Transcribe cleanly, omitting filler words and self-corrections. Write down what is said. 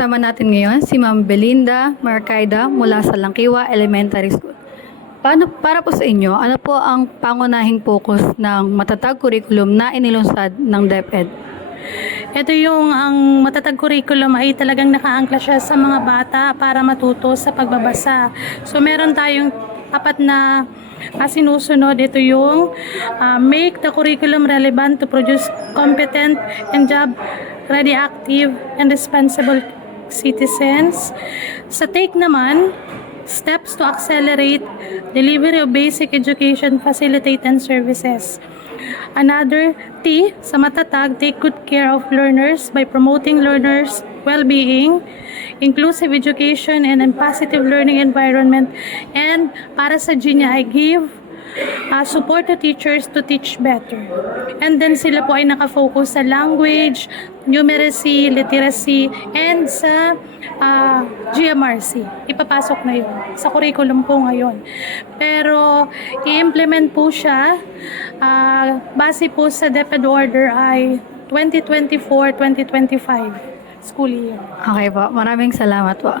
Kasama natin ngayon si Ma'am Belinda Marcaida mula sa Langkiwa Elementary School. Para po sa inyo, ano po ang pangunahing focus ng matatag curriculum na inilunsad ng DepEd? Ito yung ang matatag curriculum ay talagang nakaangkla siya sa mga bata para matuto sa pagbabasa. So meron tayong apat na sinusunod. Ito yung make the curriculum relevant to produce competent and job-ready, active, and responsible citizens. Sa take naman, steps to accelerate delivery of basic education, facilitate, and services. Another T sa matatag, take good care of learners by promoting learners' well-being, inclusive education, and a positive learning environment. And para sa G niya ay give support to teachers to teach better. And then sila po ay nakafocus sa language, numeracy, literacy, and sa GMRC. Ipapasok na yun sa curriculum po ngayon. Pero i-implement po siya base po sa DepEd order ay 2024-2025 school year. Okay po, maraming salamat po.